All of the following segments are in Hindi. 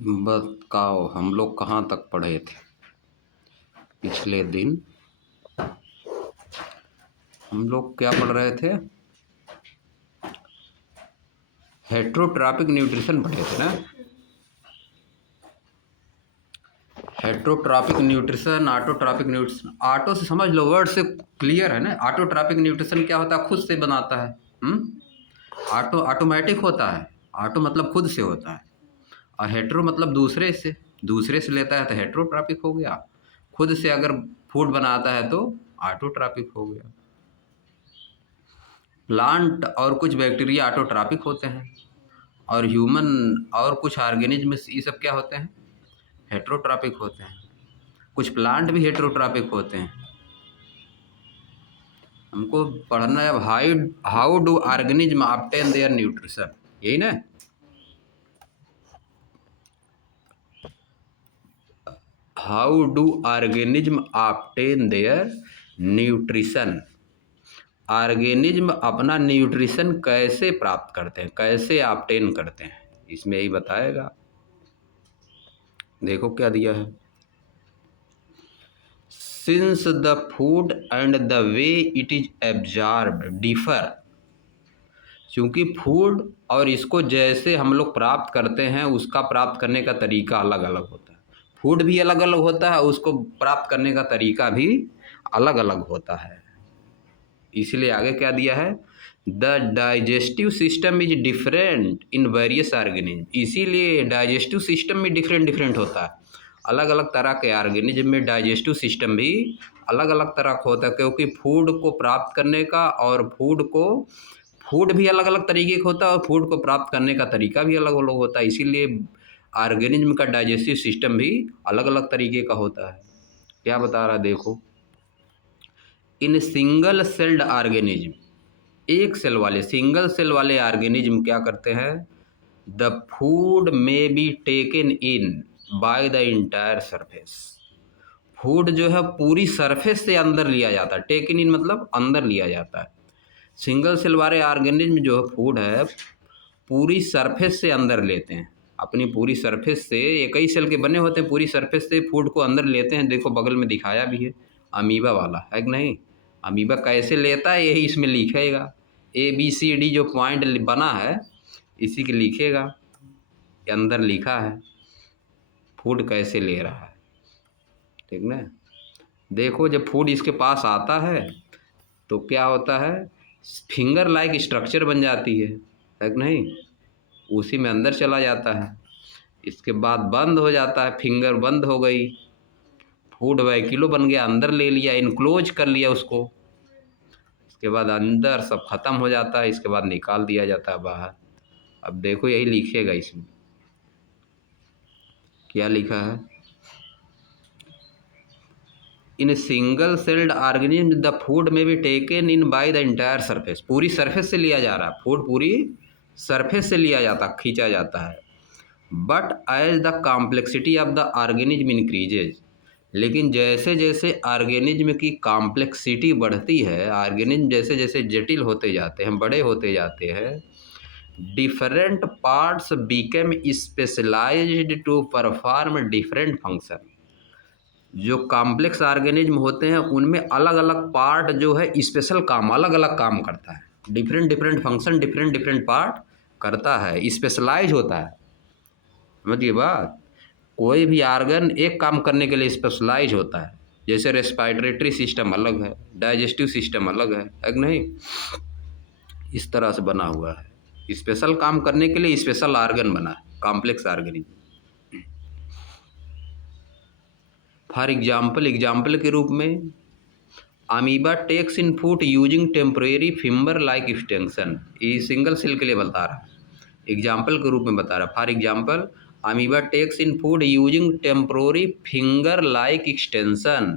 बताओ हम लोग कहाँ तक पढ़े थे पिछले दिन। हम लोग क्या पढ़ रहे थे? हेट्रोट्रॉपिक न्यूट्रिशन पढ़े थे ना। Heterotrophic nutrition, autotrophic nutrition. Auto से समझ लो, वर्ड से क्लियर है ना। ऑटोट्रॉपिक न्यूट्रिशन क्या होता है? खुद से बनाता है। ऑटो ऑटोमेटिक होता है। ऑटो मतलब खुद से होता है, और हेट्रो मतलब दूसरे से लेता है तो हेट्रोट्रॉपिक हो गया। खुद से अगर फूड बनाता है तो ऑटोट्रॉपिक हो गया। प्लांट और कुछ बैक्टीरिया ऑटोट्रॉपिक होते हैं, और ह्यूमन और कुछ ऑर्गेनिज्म ये सब क्या होते हैं? हेट्रोट्रॉपिक होते हैं। कुछ प्लांट भी हेट्रोट्रॉपिक होते हैं। हमको पढ़ना है how do organism obtain their nutrition, यही ना। How do organism obtain their nutrition. Organism अपना न्यूट्रिशन कैसे प्राप्त करते हैं, कैसे ऑब्टेन करते हैं, इसमें यही बताएगा। देखो क्या दिया है। Since the food and the way it is absorbed differ. क्योंकि फूड और इसको जैसे हम लोग प्राप्त करते हैं, उसका प्राप्त करने का तरीका अलग अलग होता है। फूड भी अलग अलग होता है, उसको प्राप्त करने का तरीका भी अलग अलग होता है। इसलिए आगे क्या दिया है? The digestive system is different in various organism. इसीलिए डाइजेस्टिव सिस्टम भी डिफरेंट डिफरेंट होता है। अलग अलग तरह के ऑर्गेनिज्म में डाइजेस्टिव सिस्टम भी अलग अलग तरह का होता है, क्योंकि फूड को प्राप्त करने का और फूड भी अलग अलग तरीके का होता है, और फूड को प्राप्त करने का तरीका भी अलग अलग होता है। इसीलिए ऑर्गेनिज्म का डाइजेस्टिव सिस्टम भी अलग अलग तरीके का होता है। क्या बता रहा है देखो। इन सिंगल सेल्ड ऑर्गेनिज्म, एक सेल वाले सिंगल सेल वाले ऑर्गेनिज्म क्या करते हैं? द फूड में be taken in by the entire surface. Food जो है पूरी सरफेस से अंदर लिया जाता है। टेकन इन मतलब अंदर लिया जाता है। सिंगल सेल वाले ऑर्गेनिज्म जो है फूड है पूरी सरफेस से अंदर लेते हैं। अपनी पूरी सरफेस से, एक ही सेल के बने होते हैं, पूरी सरफेस से फूड को अंदर लेते हैं। देखो बगल में दिखाया भी है, अमीबा वाला है कि नहीं। अमीबा कैसे लेता है यही इसमें लिखेगा। ABCD जो पॉइंट बना है इसी के लिखेगा, के अंदर लिखा है फूड कैसे ले रहा है। ठीक ना। देखो जब फूड इसके पास आता है तो क्या होता है? फिंगर लाइक स्ट्रक्चर बन जाती है कि नहीं। उसी में अंदर चला जाता है। इसके बाद बंद हो जाता है, फिंगर बंद हो गई, फूड वैक्यूलो बन गया, अंदर ले लिया, इनक्लोज कर लिया उसको। इसके बाद अंदर सब खत्म हो जाता है, इसके बाद निकाल दिया जाता है बाहर। अब देखो यही लिखेगा इसमें, क्या लिखा है? In single celled organism the food में be taken in by the entire surface. पूरी सरफेस से लिया जा रहा है फूड, पूरी सरफेस से लिया जाता, खींचा जाता है। But as the complexity of the organism increases. लेकिन जैसे जैसे ऑर्गेनिज्म की कॉम्प्लेक्सिटी बढ़ती है, ऑर्गेनिज्म जैसे जैसे जटिल होते जाते हैं, बड़े होते जाते हैं, different parts become specialised to perform different function. जो कॉम्प्लेक्स ऑर्गेनिज्म होते हैं उनमें अलग अलग पार्ट जो है स्पेशल काम, अलग अलग काम करता है। Different different function different different part करता है, स्पेशलाइज होता है। समझिए बात। कोई भी ऑर्गन एक काम करने के लिए स्पेशलाइज होता है। जैसे रेस्पिरेटरी सिस्टम अलग है, डाइजेस्टिव सिस्टम अलग है कि नहीं। इस तरह से बना हुआ है, स्पेशल काम करने के लिए स्पेशल ऑर्गन बना है, कॉम्प्लेक्स ऑर्गेनिज्म। फॉर एग्जाम्पल के रूप में amoeba takes in food using temporary finger like extension. ये सिंगल सेल के लिए बता रहा है, एग्जाम्पल के रूप में बता रहा है। For example amoeba takes in food using temporary finger like extension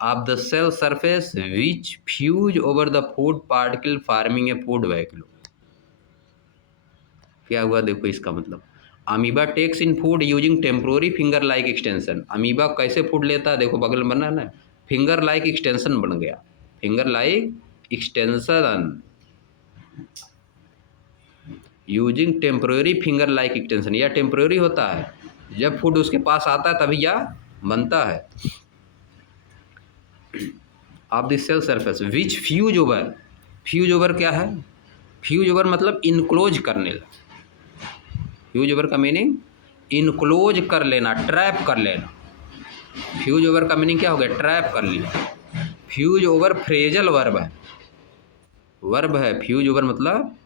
of the cell surface which fuse over the food particle forming a food vacuole. क्या हुआ देखो इसका मतलब, amoeba takes in food using temporary finger like extension. Amoeba कैसे फूड लेता है? देखो बगल में बना है ना, फिंगर लाइक एक्सटेंशन बन गया, finger like extension using temporary finger like extension. यह टेम्परेरी होता है, जब फूड उसके पास आता है तभी यह बनता है। Of the cell surface which fuse over, fuse over क्या है? फ्यूज ओवर मतलब इनक्लोज करने, फ्यूज ओवर का मीनिंग इनक्लोज कर लेना, ट्रैप कर लेना। फ्यूज ओवर का मीनिंग क्या हो गया? ट्रैप कर लिया। फ्यूज ओवर फ्रेजल वर्ब है, वर्ब है। फ्यूज ओवर मतलब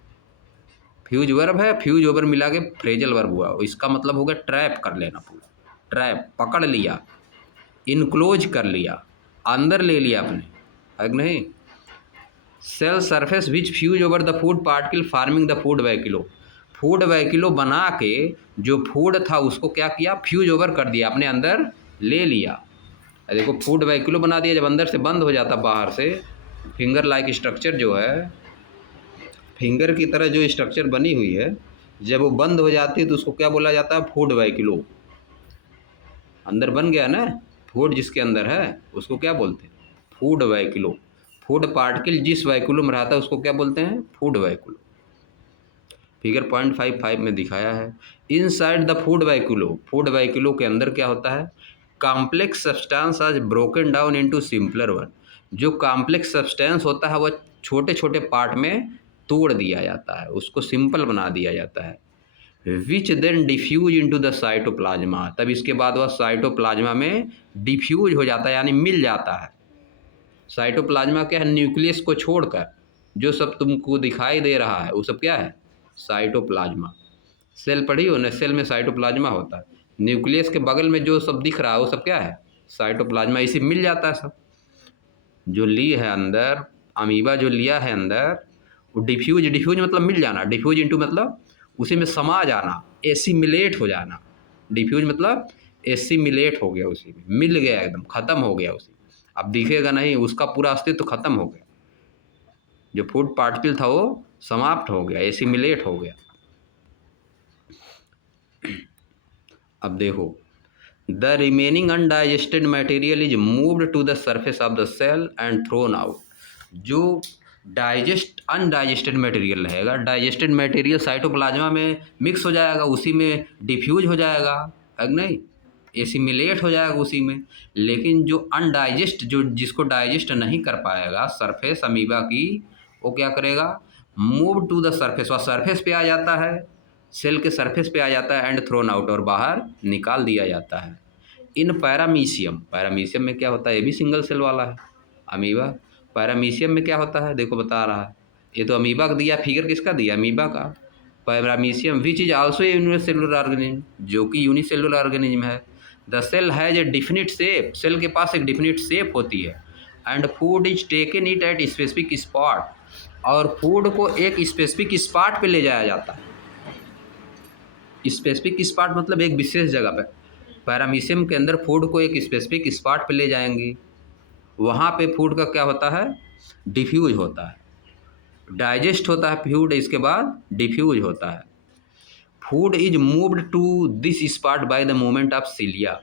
फ्यूज वर्ब है, फ्यूज ओवर मिला के फ्रेजल वर्ब हुआ, इसका मतलब हो गया ट्रैप कर लेना, पूरा ट्रैप, पकड़ लिया, इनक्लोज कर लिया, अंदर ले लिया अपने, है कि नहीं? Cell surface which fuse over the food particle forming the food vacuole, food vacuole बना के जो फूड था उसको क्या किया? फ्यूज ओवर कर दिया, अपने अंदर ले लिया। देखो फूड वैक्यूलो बना दिया, जब अंदर से बंद हो जाता बाहर से, फिंगर लाइक स्ट्रक्चर जो है, फिंगर की तरह जो स्ट्रक्चर बनी हुई है, जब वो बंद हो जाती है तो उसको क्या बोला जाता है? फूड वैक्यूलो। अंदर बन गया ना फूड, जिसके अंदर है उसको क्या बोलते हैं? Food vacuole. फूड पार्टिकल जिस वैक्यूलो में रहता है उसको क्या बोलते हैं? फूड वैक्यूलो। फिगर 0.55 में दिखाया है। Inside the food vacuole, food वैक्यूलो के अंदर क्या होता है? कॉम्प्लेक्स सब्सटेंस आज broken down into simpler one, जो कॉम्प्लेक्स सब्सटेंस होता है वह छोटे छोटे पार्ट में तोड़ दिया जाता है, उसको सिंपल बना दिया जाता है। Which then diffuse into the cytoplasm, तब इसके बाद वह साइटोप्लाज्मा में डिफ्यूज हो जाता है, यानी मिल जाता है। साइटोप्लाज्मा क्या है? न्यूक्लियस को छोड़कर जो सब तुमको दिखाई दे रहा है वो सब क्या है? साइटोप्लाज्मा। सेल पढ़ी हो ना, सेल में साइटोप्लाज्मा होता है, न्यूक्लियस के बगल में जो सब दिख रहा है वो सब क्या है? साइटोप्लाज्मा। इसी मिल जाता है सब जो ली है अंदर, अमीबा जो लिया है अंदर, वो डिफ्यूज, डिफ्यूज मतलब मिल जाना, डिफ्यूज इनटू मतलब उसी में समा जाना, एसिमिलेट हो जाना। डिफ्यूज मतलब एसिमिलेट हो गया, उसी में मिल गया, एकदम ख़त्म हो गया उसी में, अब दिखेगा नहीं, उसका पूरा अस्तित्व खत्म हो गया, जो फूड पार्टिकल था वो समाप्त हो गया, एसिमिलेट हो गया। अब देखो, the remaining undigested material is moved to the surface of the cell and thrown out. जो अनडाइजेस्टेड मटेरियल रहेगा, डाइजेस्टेड मटेरियल साइटोप्लाज्मा में मिक्स हो जाएगा, उसी में डिफ्यूज हो जाएगा, है नहीं? एसिमिलेट हो जाएगा उसी में। लेकिन जो अनडाइजेस्ट, जो जिसको डाइजेस्ट नहीं कर पाएगा सरफेस अमीबा की, वो क्या करेगा? मूव टू द सरफेस, वह सरफेस पे आ जाता है, सेल के सरफेस पे आ जाता है, एंड थ्रोन आउट, और बाहर निकाल दिया जाता है। इन पैरामीशियम, पैरामीशियम में क्या होता है? ये भी सिंगल सेल वाला है अमीबा। पैरामीशियम में क्या होता है? देखो बता रहा है, ये तो अमीबा का दिया, फिगर किसका दिया? अमीबा का। Paramecium which is also unicellular organism, जो कि यूनिसेलुलर ऑर्गेनिज्म है। The cell has a definite shape, cell के पास एक डिफिनिट शेप होती है। And food is taken it at specific spot, और फूड को एक स्पेसिफिक स्पॉट पे ले जाया जाता है। स्पेसिफिक स्पॉट मतलब एक विशेष जगह पे। पैरामीशियम के अंदर फूड को एक स्पेसिफिक स्पॉट पे ले जाएंगे, वहाँ पे फूड का क्या होता है? डिफ्यूज होता है, डाइजेस्ट होता है फूड, इसके बाद डिफ्यूज होता है। Food is moved to this spot by the movement of cilia.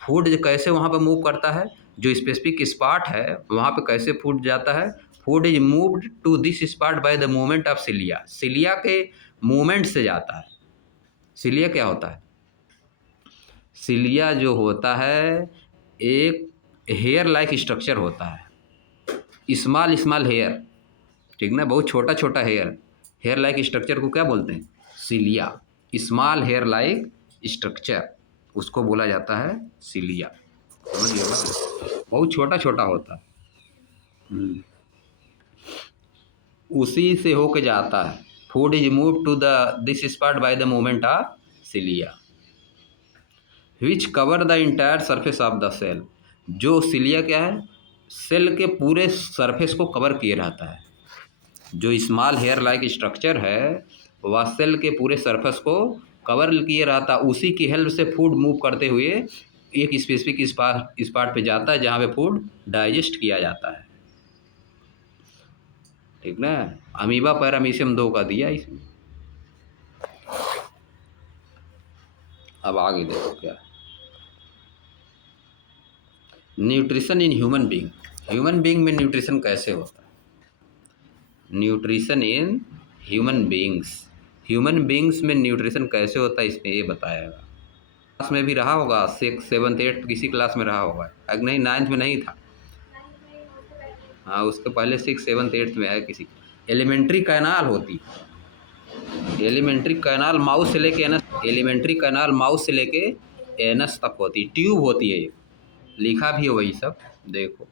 Food कैसे वहाँ पर मूव करता है? जो स्पेसिफिक स्पॉट है वहाँ पे कैसे फूड जाता है? Food is moved to this spot by the movement of cilia, cilia के मूवमेंट से जाता है। सिलिया क्या होता है? सिलिया जो होता है एक हेयर लाइक स्ट्रक्चर होता है, स्मॉल स्मॉल हेयर, ठीक ना, बहुत छोटा छोटा हेयर, हेयर लाइक स्ट्रक्चर को क्या बोलते हैं? Cilia. Small hair like structure, उसको बोला जाता है सिलिया। समझिए ना, बहुत छोटा छोटा होता है, उसी से होके जाता है। Food is move to the this spot by the movement of cilia which cover the entire surface of the cell. जो सिलिया क्या है? सेल के पूरे सरफेस को कवर किए रहता है। जो स्मॉल हेयर लाइक स्ट्रक्चर है वह सेल के पूरे सरफेस को कवर किए रहता है, उसी की हेल्प से फूड मूव करते हुए एक स्पेसिफिक स्पॉट पे जाता है जहाँ पे फूड डाइजेस्ट किया जाता है, ठीक ना। अमीबा पैरामीशियम 2 का दिया इसमें। अब आगे देखो क्या, nutrition in human being. Human being में न्यूट्रिशन कैसे होता है? Nutrition in human beings, human beings में न्यूट्रिशन कैसे होता है इसमें ये बताएगा। क्लास में भी रहा होगा, 6, 7, 8 किसी क्लास में रहा होगा। अगर नहीं 9th में नहीं था। हाँ, उसके पहले 6, 7, 8 में है किसी। एलिमेंट्री कैनाल होती है। एलिमेंट्री कैनाल माउस से लेके एनस, एलिमेंट्री कैनाल माउस से लेके एनस तक होती है। ट्यूब होती है, लिखा भी है वही सब। देखो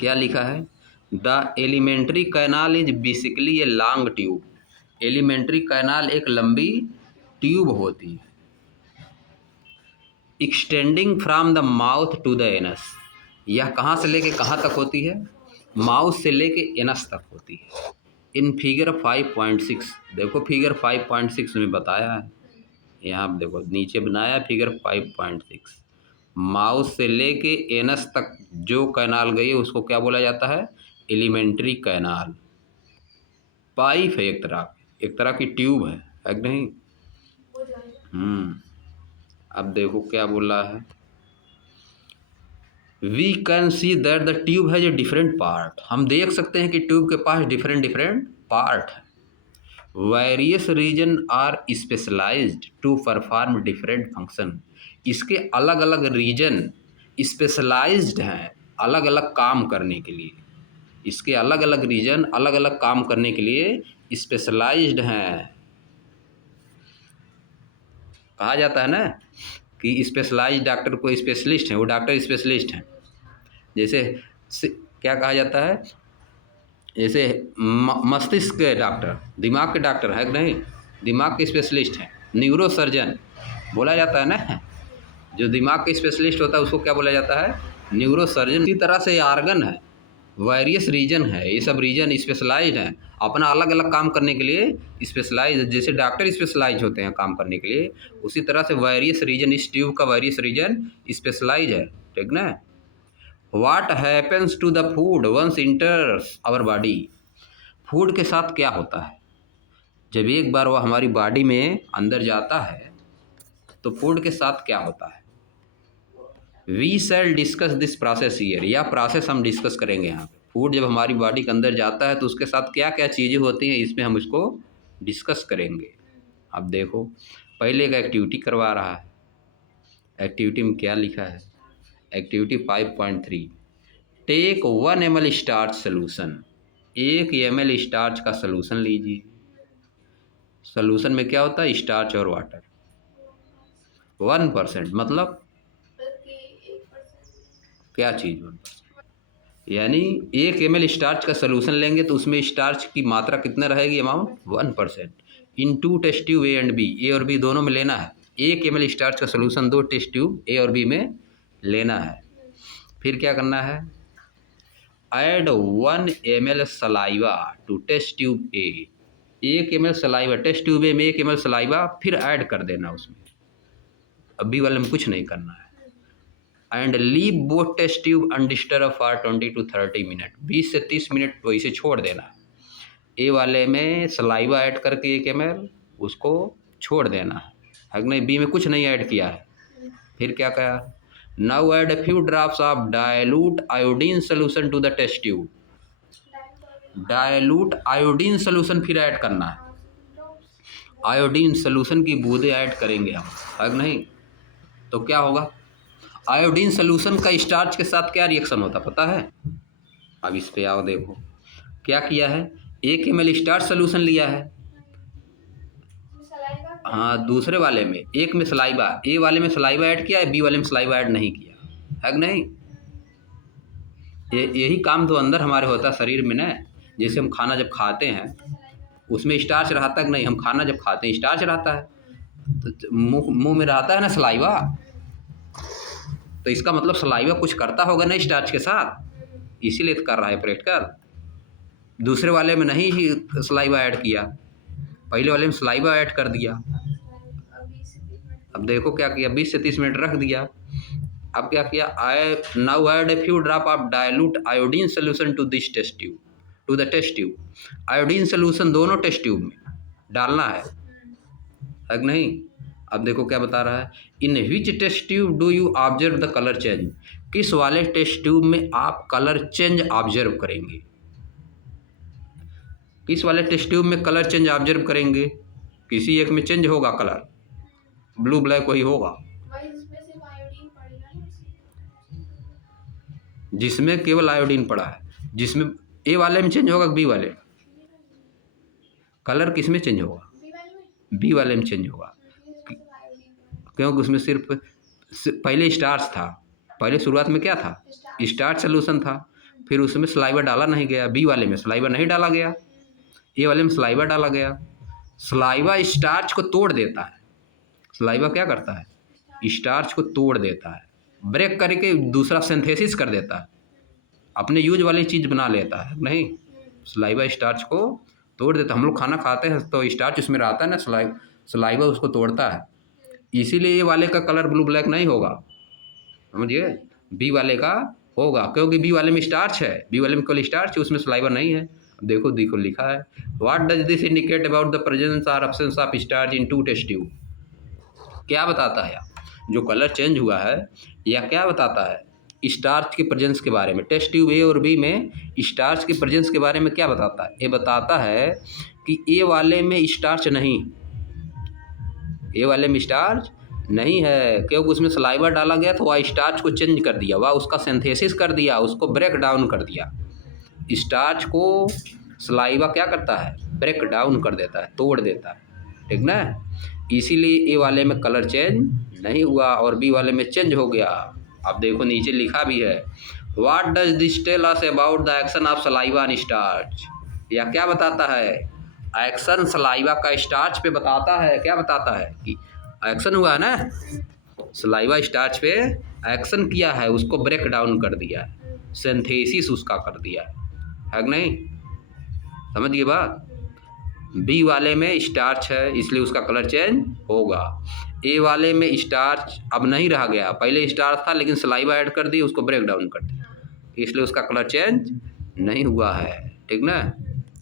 क्या लिखा है, the alimentary canal is basically a long tube. Alimentary canal एक लंबी ट्यूब होती है, extending from the mouth to the anus. यह कहाँ से लेके कहाँ तक होती है, माउथ से लेके एनस तक होती है। इन फिगर 5.6, देखो फिगर 5.6 में बताया है, यहाँ देखो नीचे बनाया फिगर 5.6। माउथ से लेके एनस तक जो कैनाल गई है उसको क्या बोला जाता है, एलिमेंट्री कैनाल। पाइप है एक तरह की ट्यूब है कि नहीं। अब देखो क्या बोला है, we can see that the tube has a different part. हम देख सकते हैं कि ट्यूब के पास डिफरेंट पार्ट है। Various region are specialised to perform different function. इसके अलग अलग रीजन स्पेशलाइज्ड हैं अलग अलग काम करने के लिए। इसके अलग अलग रीजन अलग अलग काम करने के लिए स्पेशलाइज्ड हैं। कहा जाता है ना कि स्पेशलाइज्ड डॉक्टर कोई स्पेशलिस्ट है, वो डॉक्टर स्पेशलिस्ट हैं। जैसे क्या कहा जाता है, जैसे मस्तिष्क के डॉक्टर, दिमाग के डॉक्टर है कि नहीं, दिमाग के स्पेशलिस्ट हैं। न्यूरो सर्जन बोला जाता है ना, जो दिमाग के स्पेशलिस्ट होता है उसको क्या बोला जाता है, न्यूरो सर्जन। इसी तरह से आर्गन है, वेरियस रीजन है, ये सब रीजन स्पेशलाइज्ड हैं अपना अलग अलग काम करने के लिए स्पेशलाइज। जैसे डॉक्टर स्पेशलाइज होते हैं काम करने के लिए, उसी तरह से वेरियस रीजन, इस ट्यूब का वेरियस रीजन स्पेशलाइज है, ठीक ना। What happens to the food once enters our body. Food के साथ क्या होता है, जब एक बार वह हमारी बॉडी में अंदर जाता है तो फूड के साथ क्या होता है। We shall discuss this process here. यह प्रोसेस हम डिस्कस करेंगे यहाँ पे। फूड जब हमारी बॉडी के अंदर जाता है तो उसके साथ क्या क्या चीज़ें होती हैं, इसमें हम इसको डिस्कस करेंगे। अब देखो पहले एक एक्टिविटी करवा रहा है। एक्टिविटी में क्या लिखा है, activity 5.3, take 1 ml starch solution. 1 ml starch का सोल्यूशन लीजिए। सोल्यूशन में क्या होता है, स्टार्च और वाटर। 1% मतलब क्या चीज़, 1%, यानी 1 ml स्टार्च का सोल्यूशन लेंगे तो उसमें स्टार्च की मात्रा कितना रहेगी, amount 1%। In 2 test tube A and B, A और बी दोनों में लेना है। 1 ml स्टार्च का सोल्यूशन 2 टेस्ट ट्यूब ए और बी में लेना है। फिर क्या करना है, add 1 ml saliva to test tube A. 1 ml saliva, test tube A में 1 ml सलाइवा फिर ऐड कर देना उसमें, अभी वाले में कुछ नहीं करना है। And leave both test tube undisturbed for 20 to 30 minute. 20 से 30 मिनट वैसे छोड़ देना है। ए वाले में सलाइवा ऐड करके 1 ml उसको छोड़ देना है कि नहीं। बी में कुछ नहीं ऐड किया है। फिर क्या कहा, now add a few drops of dilute iodine solution to the test tube. Dilute iodine solution फिर ऐड करना है। आयोडीन सोल्यूशन की बूंदें ऐड करेंगे हम, है कि नहीं। तो क्या होगा, आयोडीन सोल्यूशन का स्टार्च के साथ क्या रिएक्शन होता पता है। अब इस पे आओ, देखो क्या किया है, 1 ml स्टार्च सोल्यूशन लिया है। हाँ, दूसरे वाले में एक में सलाइवा, ए वाले में सलाइवा ऐड किया है, बी वाले में सलाइवा ऐड नहीं किया है कि नहीं। यही काम तो अंदर हमारे होता है शरीर में ना। जैसे हम खाना जब खाते हैं उसमें स्टार्च रहता है कि नहीं, हम खाना जब खाते हैं स्टार्च रहता है, तो मुंह में रहता है ना सलाइवा, तो इसका मतलब सलाइवा कुछ करता होगा ना स्टार्च के साथ, इसीलिए तो कर रहा है प्रैक्टिकल। दूसरे वाले में नहीं ही सलाइवा ऐड किया, पहले वाले में सलाइवा ऐड कर दिया। अब देखो क्या किया, 20 से 30 मिनट रख दिया। अब क्या किया, now add a few drop of dilute iodine solution to this test tube, to the test tube. Iodine solution दोनों टेस्ट ट्यूब में डालना है कि नहीं। अब देखो क्या बता रहा है, in which test tube do you observe the colour change. किस वाले टेस्ट ट्यूब में आप कलर चेंज ऑब्जर्व करेंगे, किस वाले टेस्ट ट्यूब में कलर चेंज ऑब्जर्व करेंगे। किसी एक में चेंज होगा कलर, ब्लू ब्लैक वही होगा। जिसमें केवल आयोडीन पड़ा है, जिसमें ए वाले में चेंज होगा, बी वाले कलर किस में चेंज होगा? बी वाले में चेंज होगा, क्योंकि उसमें सिर्फ पहले स्टार्च था। पहले शुरुआत में क्या था? स्टार्च सोल्यूशन था, फिर उसमें सलाइवा डाला नहीं गया। बी वाले में सलाइवा नहीं डाला गया, ए वाले में सलाइवा डाला गया। सलाइवा स्टार्च को तोड़ देता है। सलाइवा क्या करता है? स्टार्च को तोड़ देता है, ब्रेक करके दूसरा सिंथेसिस कर देता है, अपने यूज वाली चीज़ बना लेता है। नहीं, सलाइवा स्टार्च को तोड़ देता है। हम लोग खाना खाते हैं तो स्टार्च उसमें रहता है ना, सलाइवा उसको तोड़ता है। इसीलिए ये वाले का कलर ब्लू ब्लैक नहीं होगा, समझिए। बी वाले का होगा, क्योंकि बी वाले में स्टार्च है, बी वाले में केवल स्टार्च है, उसमें सलाइवा नहीं है। देखो देखो लिखा है, what does this indicate about the presence और absence of starch in two test tube. क्या बताता है? जो कलर चेंज हुआ है या क्या बताता है? स्टार्च के प्रेजेंस के बारे में। टेस्ट ट्यूब ए और बी में स्टार्च के प्रेजेंस के बारे में क्या बताता है? ये बताता है कि ए वाले में स्टार्च नहीं, ए वाले में स्टार्च नहीं है, क्योंकि उसमें सलाइवा डाला गया तो वह स्टार्च को चेंज कर दिया, वह उसका सिंथेसिस कर दिया, उसको ब्रेक डाउन कर दिया। स्टार्च को सलाइवा क्या करता है? ब्रेक डाउन कर देता है, तोड़ देता है, ठीक ना। इसीलिए ए वाले में कलर चेंज नहीं हुआ और बी वाले में चेंज हो गया। अब देखो नीचे लिखा भी है, what does this tell us about the action of saliva on starch. या क्या बताता है? एक्शन सलाइवा का स्टार्च पे बताता है। क्या बताता है? कि एक्शन हुआ है ना, सलाइवा स्टार्च पे एक्शन किया है, उसको ब्रेक डाउन कर दिया है, सिंथेसिस उसका कर दिया है कि नहीं? समझ गए बात। बी वाले में स्टार्च है इसलिए उसका कलर चेंज होगा। ए वाले में स्टार्च अब नहीं रह गया, पहले स्टार्च था लेकिन सलाइवा ऐड कर दी, उसको ब्रेक डाउन कर दिया, इसलिए उसका कलर चेंज नहीं हुआ है, ठीक ना।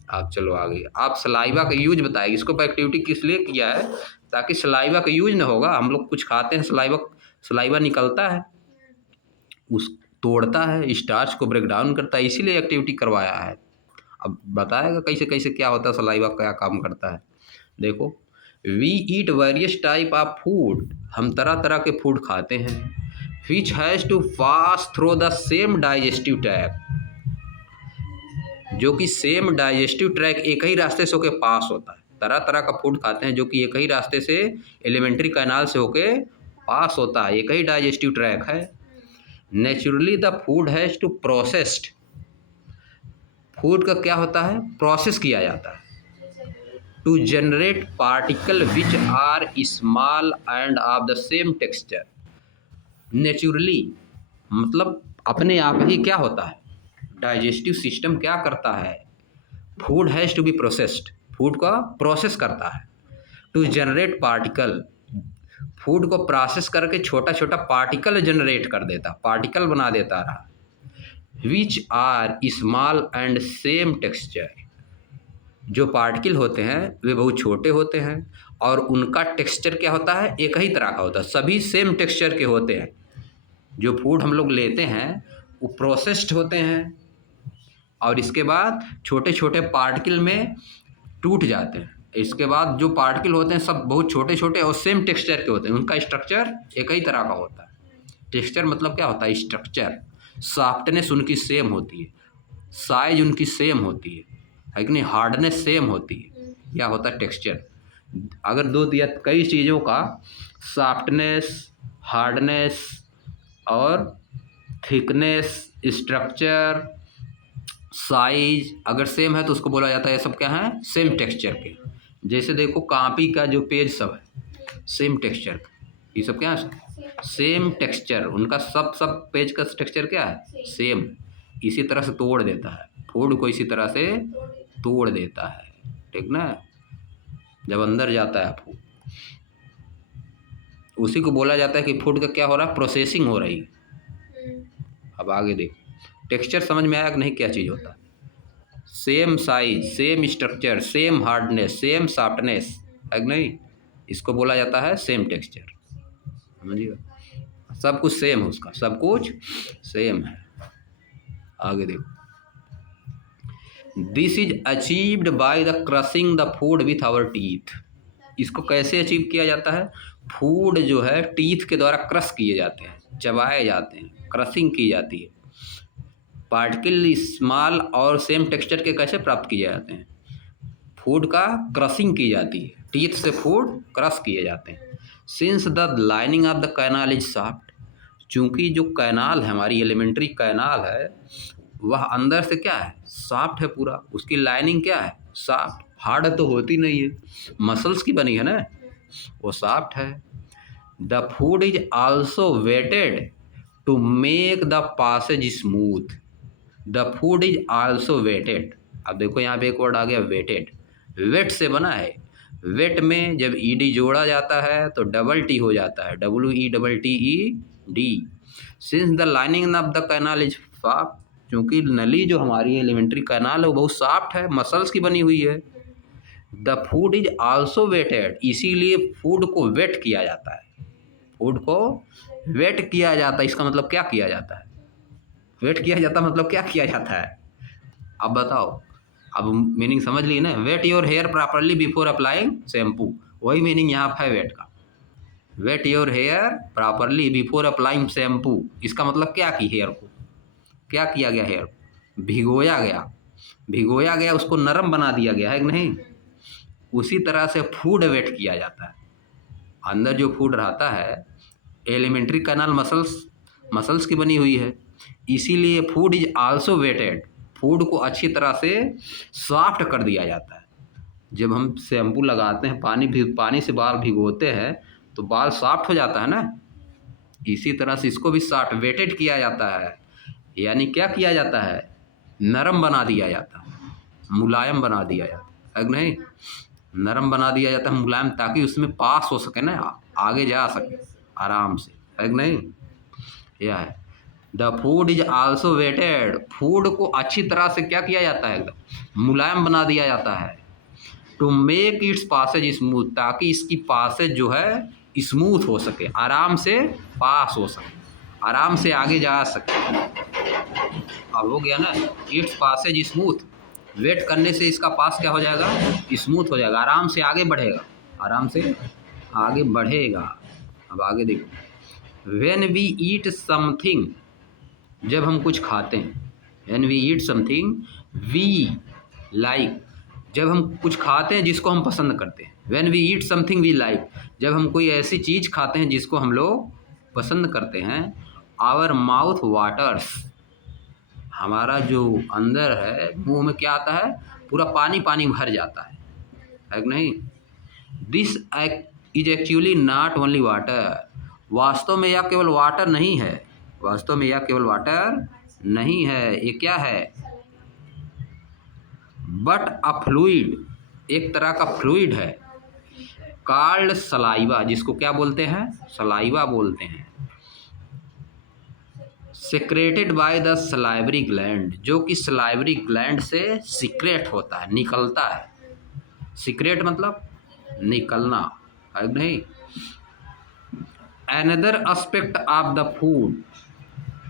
अब चलो आगे, आप सलाइवा का यूज बताइए। इसको एक्टिविटी किस लिए किया है? ताकि सलाइवा का यूज ना होगा। हम लोग कुछ खाते हैं, सलाइवा निकलता है, उस तोड़ता है, स्टार्च को ब्रेक डाउन करता है, इसीलिए एक्टिविटी करवाया है। अब बताएगा कैसे कैसे क्या होता है, सलाइवा क्या काम करता है। देखो, we eat various type of food, हम तरह तरह के फूड खाते हैं, which has to pass through the same digestive track, जो कि सेम डाइजेस्टिव ट्रैक एक ही रास्ते से होके पास होता है। तरह तरह का फूड खाते हैं जो कि एक ही रास्ते से, एलिमेंट्री कैनाल से होके पास होता है, एक ही डाइजेस्टिव ट्रैक है। Naturally the food has to processed, food का क्या होता है? प्रोसेस किया जाता है, to generate particle which are small and of the same texture. Naturally मतलब अपने आप ही क्या होता है? डाइजेस्टिव सिस्टम क्या करता है? Food has to be processed, food का प्रोसेस करता है, टू जनरेट पार्टिकल, फूड को प्रोसेस करके छोटा छोटा पार्टिकल जनरेट कर देता, पार्टिकल बना देता रहा, which are small and same texture, जो पार्टिकल होते हैं वे बहुत छोटे होते हैं और उनका टेक्सचर क्या होता है? एक ही तरह का होता है, सभी सेम टेक्सचर के होते हैं। जो फूड हम लोग लेते हैं वो प्रोसेस्ड होते हैं और इसके बाद छोटे छोटे पार्टिकल में टूट जाते हैं। इसके बाद जो पार्टिकल होते हैं सब बहुत छोटे छोटे और सेम टेक्सचर के होते हैं, उनका स्ट्रक्चर एक ही तरह का होता है। टेक्सचर मतलब क्या होता है? स्ट्रक्चर। सॉफ्टनेस उनकी सेम होती है, साइज उनकी सेम होती है कि नहीं? हार्डनेस सेम होती है। क्या होता है? टेक्सचर। अगर दो या कई चीज़ों का सॉफ्टनेस, हार्डनेस और थिकनेस, स्ट्रक्चर, साइज अगर सेम है तो उसको बोला जाता है ये सब क्या है? सेम टेक्सचर के। जैसे देखो कॉपी का जो पेज सब है सेम टेक्सचर का, ये सब क्या है? सेम टेक्सचर, उनका सब पेज का टेक्सचर क्या है? सेम। इसी तरह से तोड़ देता है फूड को, इसी तरह से तोड़ देता है, ठीक ना। जब अंदर जाता है फूड, उसी को बोला जाता है कि फूड का क्या हो रहा है? प्रोसेसिंग हो रही है। अब आगे देखो, टेक्सचर समझ में आया कि नहीं? क्या चीज़ होता है? Same size, same structure, same hardness, same softness, है कि नहीं? इसको बोला जाता है सेम टेक्सचर, समझिए। सब कुछ सेम है, उसका सब कुछ सेम है। आगे देखो, this is achieved by the crushing the food with our teeth. इसको कैसे अचीव किया जाता है? फूड जो है टीथ के द्वारा क्रश किए जाते हैं, चबाए जाते हैं, क्रशिंग की जाती है। पार्टिकल स्मॉल और सेम टेक्सचर के कैसे प्राप्त किए जाते हैं? फूड का क्रशिंग की जाती है, टीथ से फूड क्रश किए जाते हैं। Since the lining of the canal is soft, चूंकि जो कैनाल है, हमारी एलिमेंट्री कैनाल है, वह अंदर से क्या है? सॉफ्ट है पूरा। उसकी लाइनिंग क्या है? सॉफ्ट। हार्ड तो होती नहीं है, मसल्स की बनी है ना, वो सॉफ्ट है। The food is also wetted to make the passage smooth. The food is also wetted. अब देखो यहाँ पे एक वर्ड आ गया वेटेड, वेट से बना है। वेट में जब ईडी जोड़ा जाता है तो डबल टी हो जाता है, WETTED। Since the lining of the canal is soft, क्योंकि नली जो हमारी एलिमेंट्री कैनाल है वो बहुत सॉफ्ट है, मसल्स की बनी हुई है। The food is also wetted, इसीलिए फूड को वेट किया जाता है। फूड को वेट किया जाता है, इसका मतलब क्या किया जाता है? वेट किया जाता मतलब क्या किया जाता है? अब बताओ, अब मीनिंग समझ ली ना? Wet your hair properly before applying shampoo, वही मीनिंग यहाँ है वेट का। Wet your hair properly before applying shampoo, इसका मतलब क्या कि हेयर को क्या किया गया? हेयर भिगोया गया, भिगोया गया, उसको नरम बना दिया गया है कि नहीं? उसी तरह से फूड वेट किया जाता है। अंदर जो फूड रहता है, एलिमेंट्री कैनाल मसल्स की बनी हुई है, इसीलिए food is also wetted, food को अच्छी तरह से सॉफ्ट कर दिया जाता है। जब हम शैम्पू लगाते हैं, पानी से बाल भिगोते हैं तो बाल सॉफ्ट हो जाता है ना, इसी तरह से इसको भी सॉफ्ट वेटेड किया जाता है। यानी क्या किया जाता है? नरम बना दिया जाता है, मुलायम बना दिया जाता है कि नहीं? नरम बना दिया जाता है, मुलायम, ताकि उसमें पास हो सके ना, आगे जा सके आराम से, है कि नहीं? यह है the food is also wetted, food को अच्छी तरह से क्या किया जाता है? एकदम मुलायम बना दिया जाता है। To make its passage smooth, ताकि इसकी पासेज जो है स्मूथ हो सके, आराम से पास हो सके, आराम से आगे जा सके। अब हो गया ना, इट्स पासेज स्मूथ, वेट करने से इसका पास क्या हो जाएगा? स्मूथ हो जाएगा, आराम से आगे बढ़ेगा, आराम से आगे बढ़ेगा। अब आगे देखो, व्हेन वी ईट समथिंग, जब हम कुछ खाते हैं, when we eat something we like, जब हम कुछ खाते हैं जिसको हम पसंद करते हैं। When we eat something we like, जब हम कोई ऐसी चीज़ खाते हैं जिसको हम लोग पसंद करते हैं, आवर माउथ वाटर्स, हमारा जो अंदर है मुंह में क्या आता है? पूरा पानी पानी भर जाता है कि नहीं? This is actually not only water, वास्तव में यह केवल वाटर नहीं है, वास्तव में यह केवल वाटर नहीं है, ये क्या है? बट अ फ्लूइड, एक तरह का फ्लूइड है, कॉल्ड सलाइवा, जिसको क्या बोलते हैं? सलाइवा बोलते हैं। Secreted by the salivary gland, जो कि सलाइवरी ग्लैंड से सीक्रेट होता है, निकलता है। सीक्रेट मतलब निकलना, है नहीं? Another aspect of the food,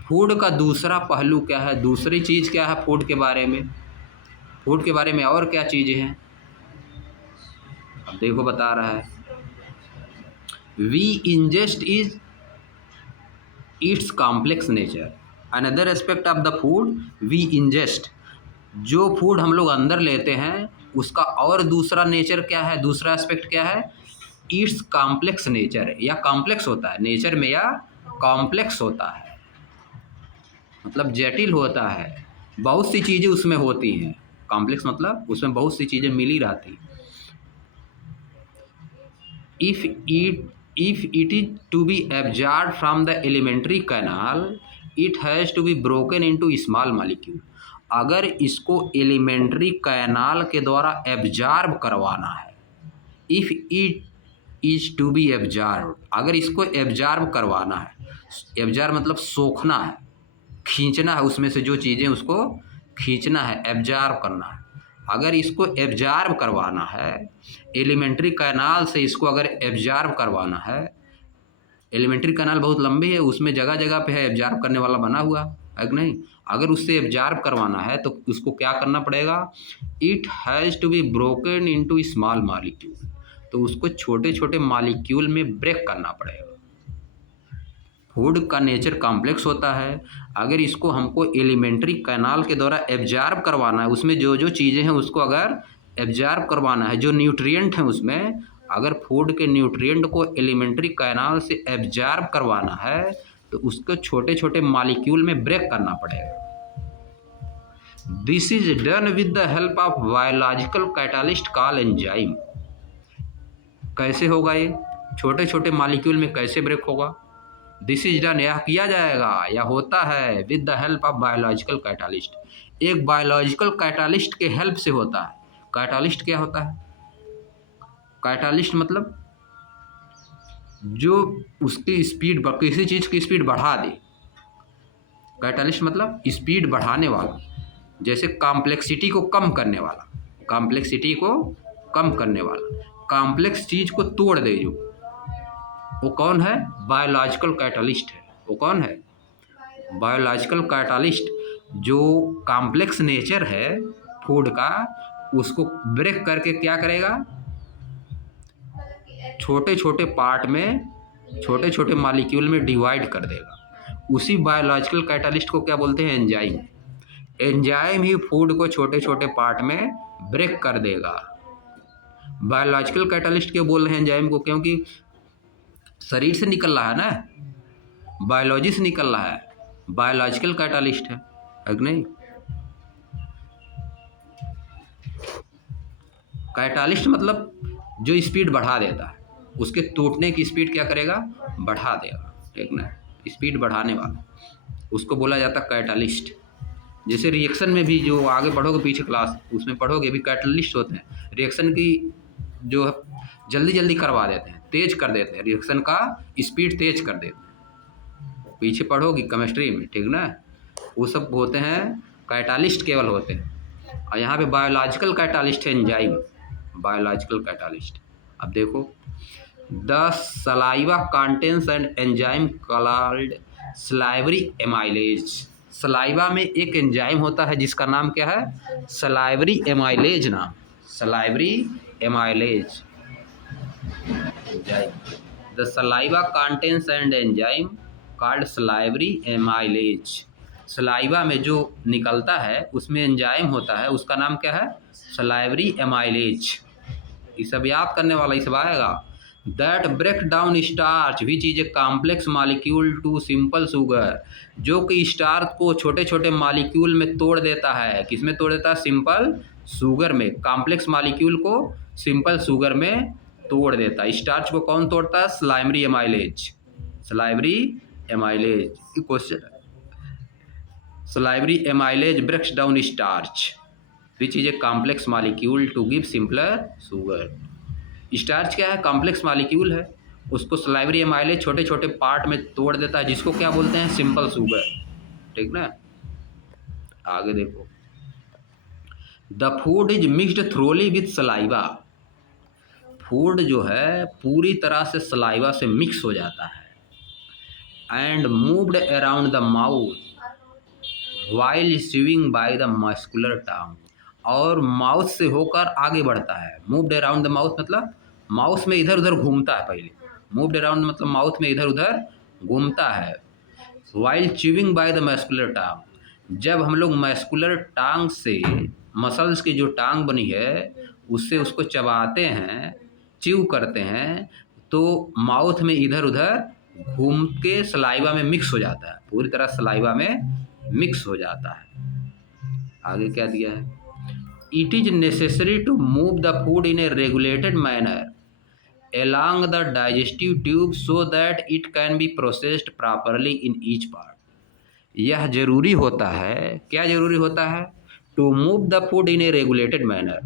food का दूसरा पहलू क्या है? दूसरी चीज़ क्या है फूड के बारे में? फूड के बारे में और क्या चीज़ें हैं? अब देखो बता रहा है, we ingest is its complex nature. Another aspect of the food we ingest, जो फूड हम लोग अंदर लेते हैं उसका और दूसरा नेचर क्या है? दूसरा एस्पेक्ट क्या है? इट्स कॉम्प्लेक्स नेचर, या कॉम्प्लेक्स होता है नेचर में, या कॉम्प्लेक्स होता है, मतलब जटिल होता है, बहुत सी चीज़ें उसमें होती हैं। कॉम्प्लेक्स मतलब उसमें बहुत सी चीज़ें मिली रहती हैं। If it is to be absorbed from the elementary canal, it has to be broken into small molecule। अगर इसको एलिमेंट्री कैनाल के द्वारा एब्जॉर्ब करवाना है, if it is to be absorb, अगर इसको एब्जॉर्ब करवाना है, एब्जॉर्ब मतलब सोखना है, खींचना है, उसमें से जो चीज़ें उसको खींचना है, एब्जॉर्ब करना है। अगर इसको एब्जॉर्ब करवाना है, एलिमेंट्री कैनाल से इसको अगर एब्जॉर्ब करवाना है, एलिमेंट्री कैनाल बहुत लंबी है, उसमें जगह जगह पे है एब्जॉर्ब करने वाला बना हुआ है कि नहीं? अगर उससे एब्जॉर्ब करवाना है तो उसको क्या करना पड़ेगा? It has to be broken into small molecule, तो उसको छोटे छोटे मॉलिक्यूल में ब्रेक करना पड़ेगा। फूड का नेचर कॉम्प्लेक्स होता है। अगर इसको हमको एलिमेंट्री कैनाल के द्वारा एब्जॉर्ब करवाना है, उसमें जो जो चीज़ें हैं उसको अगर एब्जॉर्ब करवाना है, जो न्यूट्रिएंट हैं उसमें अगर फूड के न्यूट्रिएंट को एलिमेंट्री कैनाल से एब्जॉर्ब करवाना है तो उसको छोटे छोटे मॉलिक्यूल में ब्रेक करना पड़ेगा। This is done with the help of biological catalyst called enzyme. कैसे होगा ये? छोटे छोटे मॉलिक्यूल में कैसे ब्रेक होगा? दिस इज डन, यह किया जाएगा या होता है with the help of biological catalyst. एक बायोलॉजिकल कैटालिस्ट के हेल्प से होता है। कैटालिस्ट क्या होता है? कैटालिस्ट मतलब जो उसकी स्पीड, किसी चीज़ की स्पीड बढ़ा दे। कैटालिस्ट मतलब स्पीड बढ़ाने वाला, जैसे कॉम्प्लेक्सिटी को कम करने वाला, कॉम्प्लेक्सिटी को कम करने वाला, कॉम्प्लेक्स चीज़ को तोड़ दे जो, वो कौन है? बायोलॉजिकल कैटालिस्ट है। वो कौन है? Biological catalyst. जो कॉम्प्लेक्स नेचर है फूड का उसको ब्रेक करके क्या करेगा? छोटे छोटे पार्ट में, छोटे छोटे मॉलिक्यूल में डिवाइड कर देगा। उसी बायोलॉजिकल कैटालिस्ट को क्या बोलते हैं? एंजाइम। एंजाइम ही फूड को छोटे छोटे पार्ट में ब्रेक कर देगा। बायोलॉजिकल कैटालिस्ट क्यों बोल रहे हैं एंजाइम को? क्योंकि शरीर से निकल रहा है ना, बायोलॉजी से निकल रहा है, बायोलॉजिकल कैटालिस्ट है कि नहीं? कैटालिस्ट मतलब जो स्पीड बढ़ा देता है, उसके टूटने की स्पीड क्या करेगा? बढ़ा देगा, ठीक ना? स्पीड बढ़ाने वाला, उसको बोला जाता है कैटालिस्ट। जैसे रिएक्शन में भी जो आगे पढ़ोगे पीछे क्लास उसमें पढ़ोगे भी कैटालिस्ट होते हैं। रिएक्शन की जो जल्दी जल्दी करवा देते हैं, तेज कर देते हैं, रिएक्शन का स्पीड तेज कर देते हैं, पीछे पढ़ोगी केमिस्ट्री में, ठीक ना? वो सब होते हैं कैटालिस्ट, केवल होते हैं। और यहाँ पे बायोलॉजिकल कैटालिस्ट है एंजाइम, बायोलॉजिकल कैटालिस्ट। अब देखो, the saliva contains and enzyme called salivary amylase. Saliva में एक एंजाइम होता है जिसका नाम क्या है? सलाइवरी एमाइलेज नाम, salivary amylase enzyme. The saliva contains and enzyme called salivary amylase. Saliva में जो निकलता है उसमें एंजाइम होता है, उसका नाम क्या है? Salivary amylase. ये सब याद करने वाला, ये सब आएगा। That break down starch which is a complex molecule to simple sugar. जो कि स्टार्च को छोटे छोटे मॉलिक्यूल में तोड़ देता है। किस में तोड़ देता है? सिंपल शुगर में। कॉम्प्लेक्स मॉलिक्यूल को सिंपल शुगर में तोड़ देता है। स्टार्च को कौन तोड़ता है? Salivary amylase, salivary amylase. Question, salivary amylase breaks down starch which is a complex molecule to give simpler sugar. Starch क्या है? कॉम्प्लेक्स मॉलिक्यूल है, उसको सलाइवरी एमाइलेज छोटे छोटे पार्ट में तोड़ देता है, जिसको क्या बोलते हैं? सिंपल शुगर, ठीक ना? आगे देखो, the food is mixed thoroughly with saliva. Food जो है पूरी तरह से सलाइवा से मिक्स हो जाता है। And moved around the mouth while swing by the muscular tongue. और माउथ से होकर आगे बढ़ता है। मूव्ड अराउंड द माउथ मतलब माउथ में इधर उधर घूमता है। पहले मूव्ड अराउंड मतलब माउथ में इधर उधर घूमता है। While chewing bye the muscular टांग, जब हम लोग मस्कुलर टांग से, मसल्स की जो टांग बनी है उससे उसको चबाते हैं, च्यू करते हैं, तो माउथ में इधर उधर घूम के सलाइवा में मिक्स हो जाता है, पूरी तरह सलाइवा में मिक्स हो जाता है। आगे क्या दिया है? It is necessary to move the food in a regulated manner along the digestive tube so that it can be processed properly in each part। यह जरूरी होता है, क्या जरूरी होता है? To move the food in a regulated manner,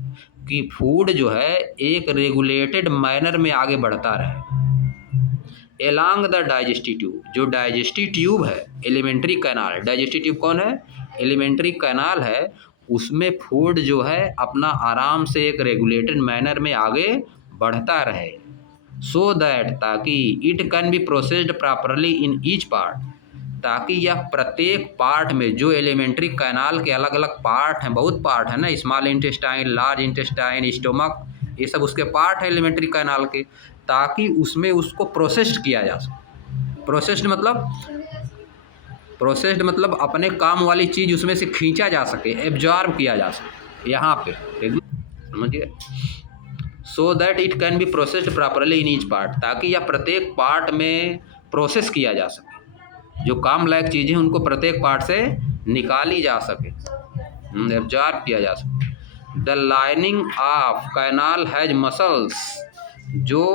कि फूड जो है एक रेगुलेटेड मैनर में आगे बढ़ता रहे। along द डाइजेस्टिव ट्यूब, जो डाइजेस्टिव ट्यूब है, एलिमेंट्री कैनाल, डाइजेस्टिव ट्यूब कौन है? एलिमेंट्री कैनाल है, उसमें फूड जो है अपना आराम से एक रेगुलेटेड मैनर में आगे बढ़ता रहे। सो दैट, ताकि it can be processed properly in each part, ताकि यह प्रत्येक पार्ट में, जो एलिमेंट्री कैनाल के अलग अलग पार्ट हैं, बहुत पार्ट है ना, small intestine, large intestine, stomach, ये सब उसके पार्ट है एलिमेंट्री कैनाल के, ताकि उसमें उसको प्रोसेस्ड किया जा सके। प्रोसेस्ड मतलब अपने काम वाली चीज़ उसमें से खींचा जा सके, एब्जॉर्ब किया जा सके यहाँ पे, समझिए। So that it can be processed properly in each part, ताकि यह प्रत्येक पार्ट में प्रोसेस किया जा सके, जो काम लायक चीज़ें उनको प्रत्येक पार्ट से निकाली जा सके, एब्जॉर्ब किया जा सके। The lining of canal has muscles, जो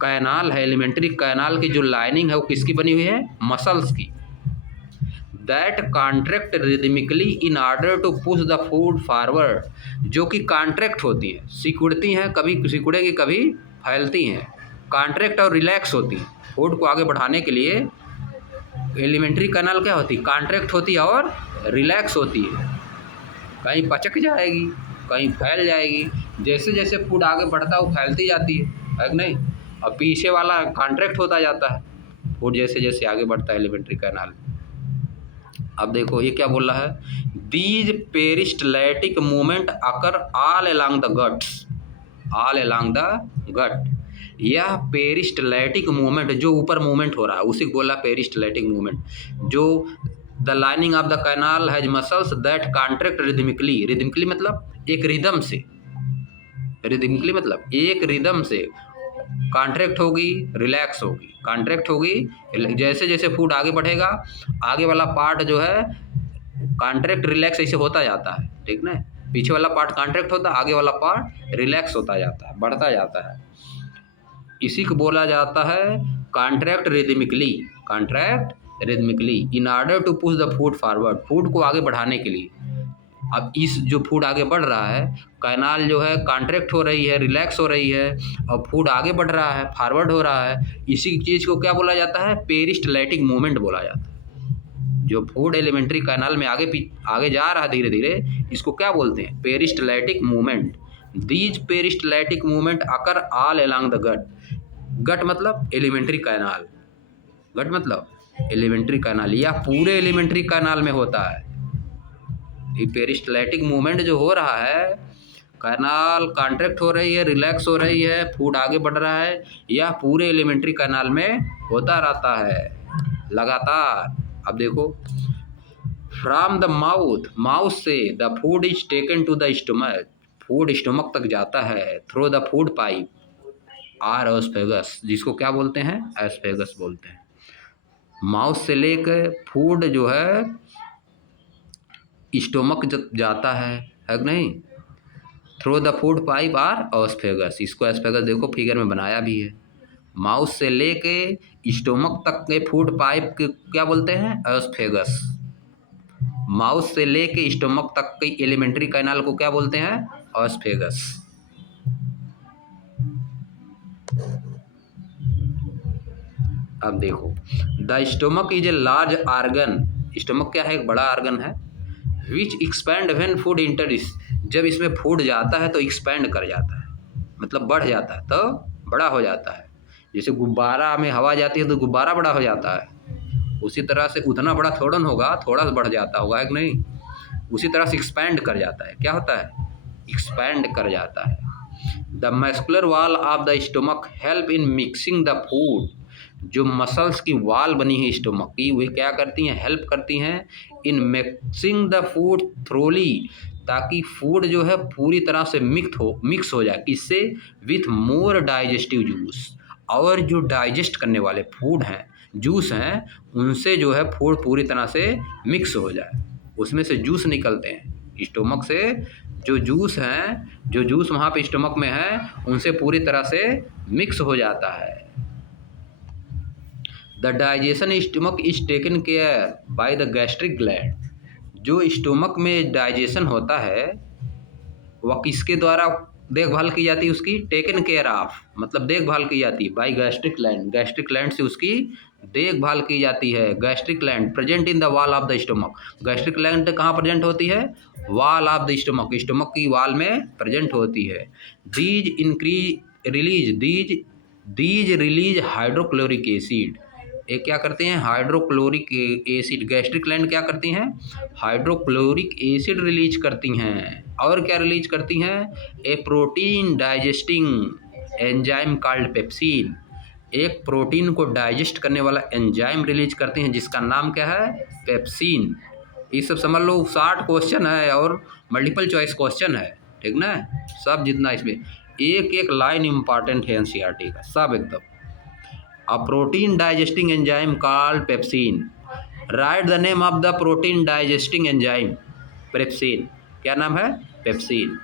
कैनाल है एलिमेंट्री कैनाल की जो लाइनिंग है वो किसकी बनी हुई है? मसल्स की। That contract rhythmically in order to push the food forward, जो कि कॉन्ट्रैक्ट होती हैं, सिकुड़ती हैं, कभी सिकुड़ेगी कभी फैलती हैं, कॉन्ट्रैक्ट और रिलैक्स होती हैं। फूड को आगे बढ़ाने के लिए एलिमेंट्री कैनाल क्या होती है? कॉन्ट्रैक्ट होती है और रिलैक्स होती है। कहीं पचक जाएगी, कहीं फैल जाएगी, जैसे जैसे फूड आगे बढ़ता है वो फैलती जाती है कि नहीं, और पीछे वाला कॉन्ट्रैक्ट होता जाता है फूड जैसे जैसे आगे बढ़ता है एलिमेंट्री कैनाल। अब देखो ये क्या बोल रहा है? These peristaltic movement occur all along the guts, all along the gut. यह पेरिस्टलैटिक मूवमेंट जो ऊपर मूवमेंट हो रहा है उसी को बोला पेरिस्टलैटिक मूवमेंट। जो the lining of the canal has muscles that contract rhythmically, rhythmically मतलब एक रिदम से, रिदमिकली मतलब एक रिदम से कॉन्ट्रैक्ट होगी, रिलैक्स होगी, कॉन्ट्रैक्ट होगी, जैसे जैसे फूड आगे बढ़ेगा आगे वाला पार्ट जो है कॉन्ट्रैक्ट रिलैक्स ऐसे होता जाता है, ठीक ना। पीछे वाला पार्ट कॉन्ट्रैक्ट होता है, आगे वाला पार्ट रिलैक्स होता जाता है, बढ़ता जाता है। इसी को बोला जाता है contract rhythmically, contract rhythmically in order to push the food forward, food को आगे बढ़ाने के लिए। अब इस जो फूड आगे बढ़ रहा है, कैनाल जो है कॉन्ट्रैक्ट हो रही है, रिलैक्स हो रही है, और फूड आगे बढ़ रहा है, फॉरवर्ड हो रहा है, इसी चीज़ को क्या बोला जाता है? पेरिस्टलैटिक मूवमेंट बोला जाता है। जो फूड एलिमेंट्री कैनाल में आगे जा रहा है धीरे धीरे, इसको क्या बोलते हैं? Peristaltic movement. These peristaltic movement occur all along the gut, gut मतलब एलिमेंट्री कैनाल, गट मतलब एलिमेंट्री कैनाल, या पूरे एलिमेंट्री कैनाल में होता है। ये पेरिस्टलैटिक मूवमेंट जो हो रहा है, कैनाल कॉन्ट्रैक्ट हो रही है, रिलैक्स हो रही है, फूड आगे बढ़ रहा है, यह पूरे एलिमेंट्री कैनाल में होता रहता है लगातार। अब देखो, फ्रॉम द माउथ, माउथ से the food is taken to the stomach, food stomach तक जाता है through the food pipe or oesophagus, जिसको क्या बोलते हैं? एस्फेगस बोलते हैं। माउथ से लेकर फूड जो है स्टोमक जाता है कि नहीं, through the food pipe or oesophagus. इसको एस्फेगस देखो फिगर में बनाया भी है। माउथ से लेके स्टोमक तक के फूड पाइप के क्या बोलते हैं? एस्फेगस। माउथ से लेके स्टोमक तक के एलिमेंट्री कैनाल को क्या बोलते हैं? एस्फेगस। अब देखो, the stomach is a large organ, stomach क्या है? एक बड़ा आर्गन है। Which expand when food enters, जब इसमें फूड जाता है तो एक्सपैंड कर जाता है, मतलब बढ़ जाता है, तो बड़ा हो जाता है। जैसे गुब्बारा में हवा जाती है तो गुब्बारा बड़ा हो जाता है, उसी तरह से उतना बड़ा थोड़ा होगा, थोड़ा सा बढ़ जाता होगा कि नहीं, उसी तरह से एक्सपैंड कर जाता है। क्या होता है? एक्सपैंड कर जाता है। The muscular wall of the stomach help in mixing the food, जो मसल्स की वॉल बनी है स्टोमक की, वे क्या करती हैं? हेल्प करती हैं इन मिक्सिंग द फूड थ्रोली, ताकि फूड जो है पूरी तरह से मिक्स हो जाए। किससे? विथ मोर डाइजेस्टिव जूस, और जो डाइजेस्ट करने वाले फूड हैं, जूस हैं, उनसे जो है फूड पूरी तरह से मिक्स हो जाए, उसमें से जूस निकलते हैं स्टोमक से, जो जूस हैं, जो जूस वहाँ पे स्टोमक में है, उनसे पूरी तरह से मिक्स हो जाता है। The digestion stomach is taken care by the gastric gland, जो स्टोमक में डाइजेशन होता है वह किसके द्वारा देखभाल की जाती है? उसकी टेकन केयर ऑफ मतलब देखभाल की जाती है by gastric gland, gastric gland से उसकी देखभाल की जाती है। Gastric gland present in the wall of the stomach, gastric gland कहाँ प्रेजेंट होती है? Wall of the stomach, stomach की वॉल में प्रेजेंट होती है। दीज रिलीज हाइड्रोक्लोरिक एसिड, एक क्या करती हैं, हाइड्रोक्लोरिक एसिड। गैस्ट्रिक ग्लैंड क्या करती हैं, हाइड्रोक्लोरिक एसिड रिलीज करती हैं। और क्या रिलीज करती हैं, a protein digesting enzyme called pepsin. एक प्रोटीन को डाइजेस्ट करने वाला एंजाइम रिलीज करती हैं जिसका नाम क्या है, पेप्सिन। ये सब समझ लो, 60 क्वेश्चन है और मल्टीपल चॉइस क्वेश्चन है, ठीक ना। सब जितना इसमें एक एक लाइन इंपॉर्टेंट है एनसीईआरटी का, सब एकदम। A protein digesting enzyme called pepsin. Write the name of the protein digesting enzyme, pepsin. क्या नाम है, पेप्सिन।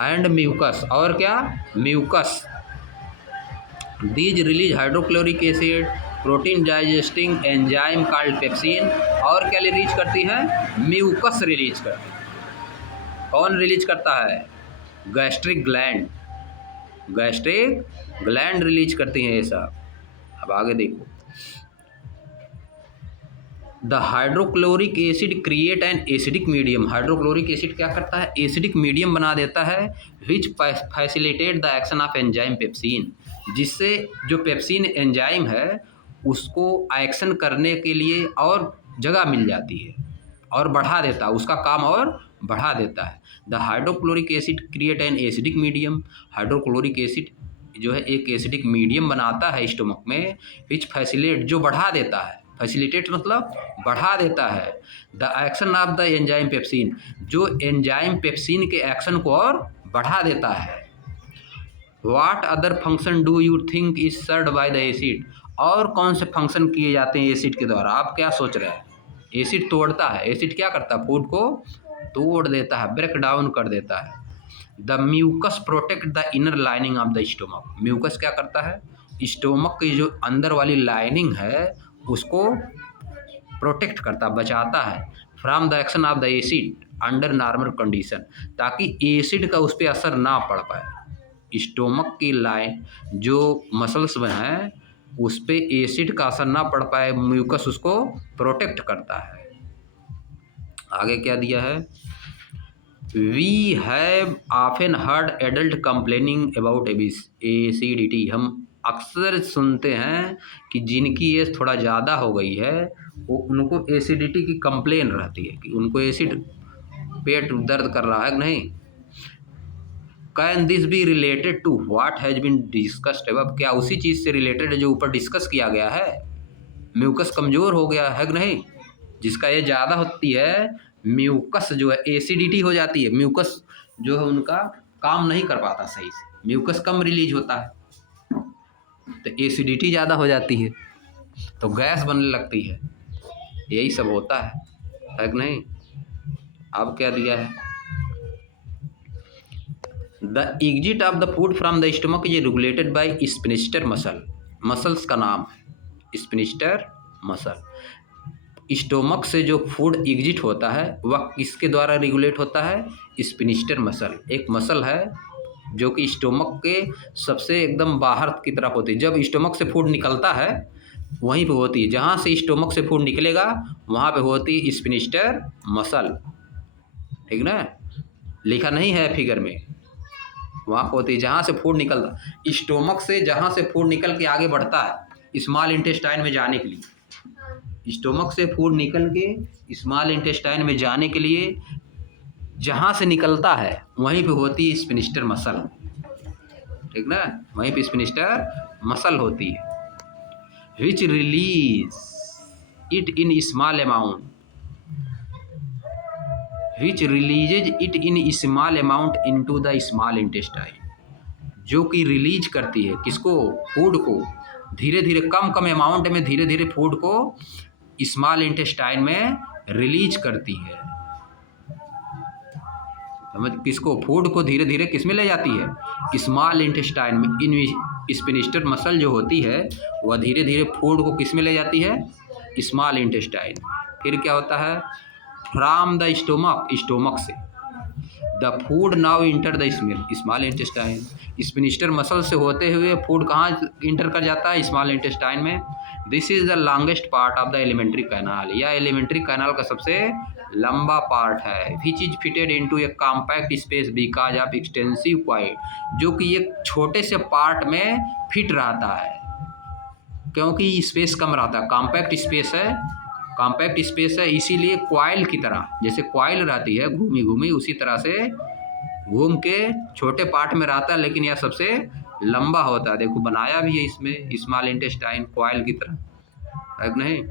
एंड म्यूकस, और क्या, mucus. These release hydrochloric acid, protein digesting enzyme called pepsin. और क्या रिलीज करती है, म्यूकस रिलीज करती है। कौन रिलीज करता है, gastric gland. Gastric gland release करती हैं ये सब। अब आगे देखो, the hydrochloric acid create an acidic medium. Hydrochloric acid क्या करता है, एसिडिक मीडियम बना देता है, which facilitate the action of enzyme pepsin. जिससे जो पेप्सिन एंजाइम है उसको एक्शन करने के लिए और जगह मिल जाती है और बढ़ा देता है, उसका काम और बढ़ा देता है। The hydrochloric acid create an acidic medium. Hydrochloric acid जो है एक एसिडिक मीडियम बनाता है स्टोमक में, विच फैसिलिटेट, जो बढ़ा देता है, फैसिलिटेट मतलब बढ़ा देता है, the action of the enzyme pepsin, जो एंजाइम पेप्सिन के एक्शन को और बढ़ा देता है। What other function do you think is served by the acid. और कौन से फंक्शन किए जाते हैं एसिड के द्वारा, आप क्या सोच रहे हैं। एसिड तोड़ता है, एसिड क्या करता है, फूड को तोड़ देता है, ब्रेक डाउन कर देता है। The mucus protect the inner lining of the stomach. Mucus क्या करता है, स्टोमक की जो अंदर वाली लाइनिंग है उसको प्रोटेक्ट करता, बचाता है, from the action of the acid under normal condition, ताकि एसिड का उस पर असर ना पड़ पाए। स्टोमक की लाइन जो मसल्स में है उस पर एसिड का असर ना पड़ पाए, म्यूकस उसको प्रोटेक्ट करता है। आगे क्या दिया है, we have often heard adult complaining about acidity. हम अक्सर सुनते हैं कि जिनकी एज थोड़ा ज़्यादा हो गई है वो उनको एसिडिटी की कंप्लेन रहती है कि उनको एसिड, पेट दर्द कर रहा है कि नहीं। Can this be related to what has been discussed above. क्या उसी चीज़ से रिलेटेड है जो ऊपर डिस्कस किया गया है, म्यूकस कमज़ोर हो गया है कि नहीं। जिसका ये ज़्यादा होती है म्यूकस जो है एसिडिटी हो जाती है, म्यूकस जो है उनका काम नहीं कर पाता सही से, म्यूकस कम रिलीज होता है तो एसिडिटी ज़्यादा हो जाती है तो गैस बनने लगती है, यही सब होता है कि नहीं। अब क्या दिया है, the exit of the food from the stomach is regulated by sphincter muscle. Muscles का नाम है स्पिनिस्टर मसल। स्टोमक से जो फूड एग्जिट होता है वह किसके द्वारा रेगुलेट होता है, स्पिनिस्टर मसल। एक मसल है जो कि स्टोमक के सबसे एकदम बाहर की तरफ होती है। जब स्टोमक से फूड निकलता है वहीं पे होती है, जहाँ से स्टोमक से फूड निकलेगा वहाँ पे होती है स्पिनिस्टर मसल, ठीक ना, लिखा नहीं है फिगर में, वहाँ पे होती है जहाँ से फूड निकलता, स्टोमक से जहाँ से फूड निकल के आगे बढ़ता है स्मॉल इंटेस्टाइन में जाने के लिए। स्टोमक से फूड निकल के स्मॉल इंटेस्टाइन में जाने के लिए जहाँ से निकलता है वहीं पे होती है स्पिनिस्टर मसल, ठीक ना, वहीं पे स्पिनिस्टर मसल होती है। विच release it in small amount, which releases it in small amount into the small intestine, जो कि रिलीज करती है किसको, फूड को धीरे धीरे, कम कम अमाउंट में धीरे धीरे फूड को स्मॉल इंटेस्टाइन में रिलीज करती है। समझ, किसको, फूड को धीरे धीरे किस में ले जाती है, स्मॉल इंटेस्टाइन में। इन स्पिनिस्टर मसल जो होती है वह धीरे धीरे फूड को किस में ले जाती है, स्मॉल इंटेस्टाइन। फिर क्या होता है, फ्रॉम द स्टोमक, स्टोमक से the food now enter the small intestine. Sphincter muscle से होते हुए फूड कहाँ इंटर कर जाता है, स्मॉल इंटेस्टाइन में। This is the longest part of the alimentary canal. यह एलिमेंट्री कैनाल का सबसे लंबा पार्ट है। Which is fitted into a compact space because of extensive क्वाइट, जो कि एक छोटे से पार्ट में फिट रहता है, क्योंकि स्पेस कम रहता है, कॉम्पैक्ट स्पेस है, इसीलिए कॉइल की तरह, जैसे कॉइल रहती है घूमी घूमी, उसी तरह से घूम के छोटे पार्ट में रहता है, लेकिन यह सबसे लंबा होता है। देखो बनाया भी है इसमें स्मॉल इंटेस्टाइन कॉइल की तरह, है कि नहीं।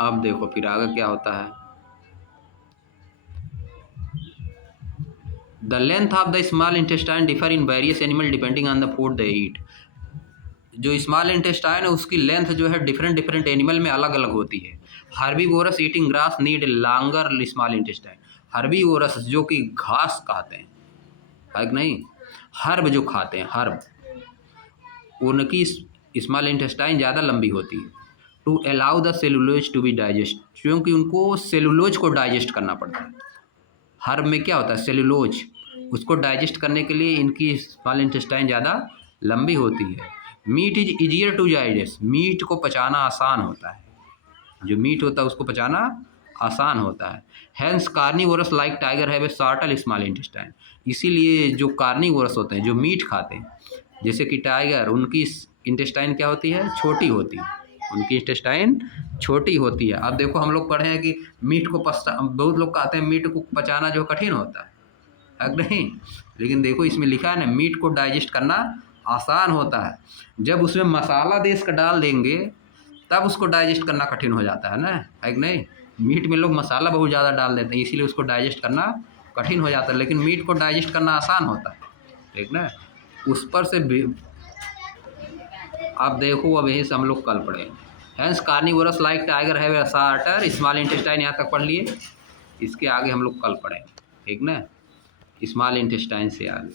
अब देखो फिर आगे क्या होता है। The length of the small intestine differ in various animal depending on the food they eat. जो स्मॉल इंटेस्टाइन है उसकी लेंथ जो है डिफरेंट एनिमल में अलग अलग होती है। Herbivores eating grass need longer small intestine. Herbivores जो कि घास खाते हैं, है कि नहीं, हर्ब जो खाते हैं, हर्ब, उनकी स्मॉल इंटेस्टाइन ज़्यादा लंबी होती है। To allow the cellulose to be digest, क्योंकि उनको सेलुलोज को डाइजेस्ट करना पड़ता है। हर्ब में क्या होता है, सेलुलोज, उसको डाइजेस्ट करने के लिए इनकी स्मॉल इंटेस्टाइन ज़्यादा लंबी होती है। Meat is easier to digest, meat को पचाना आसान होता है, जो मीट होता है उसको पचाना आसान होता है। Hence carnivorous like tiger have a shorter small intestine, इसीलिए जो कार्निवोरस होते हैं, जो मीट खाते हैं, जैसे कि टाइगर, उनकी इंटेस्टाइन क्या होती है, छोटी होती है, उनकी इंटेस्टाइन छोटी होती है। अब देखो हम लोग पढ़े हैं कि मीट को बहुत लोग कहते हैं मीट को पचाना जो कठिन होता है नहीं, लेकिन देखो इसमें लिखा है ना, मीट को डाइजेस्ट करना आसान होता है। जब उसमें मसाला देश का डाल देंगे तब उसको डाइजेस्ट करना कठिन हो जाता है ना, है कि नहीं। मीट में लोग मसाला बहुत ज़्यादा डाल देते हैं, इसीलिए उसको डाइजेस्ट करना कठिन हो जाता है, लेकिन मीट को डाइजेस्ट करना आसान होता है, ठीक ना। उस पर से अब देखो, अब यहीं से हम लोग कल पढ़े। Hence carnivorous like tiger have a shorter small intestine, यहाँ तक पढ़ लिए, इसके आगे हम लोग कल पढ़े, ठीक ना, स्मॉल इंटेस्टाइन से आगे।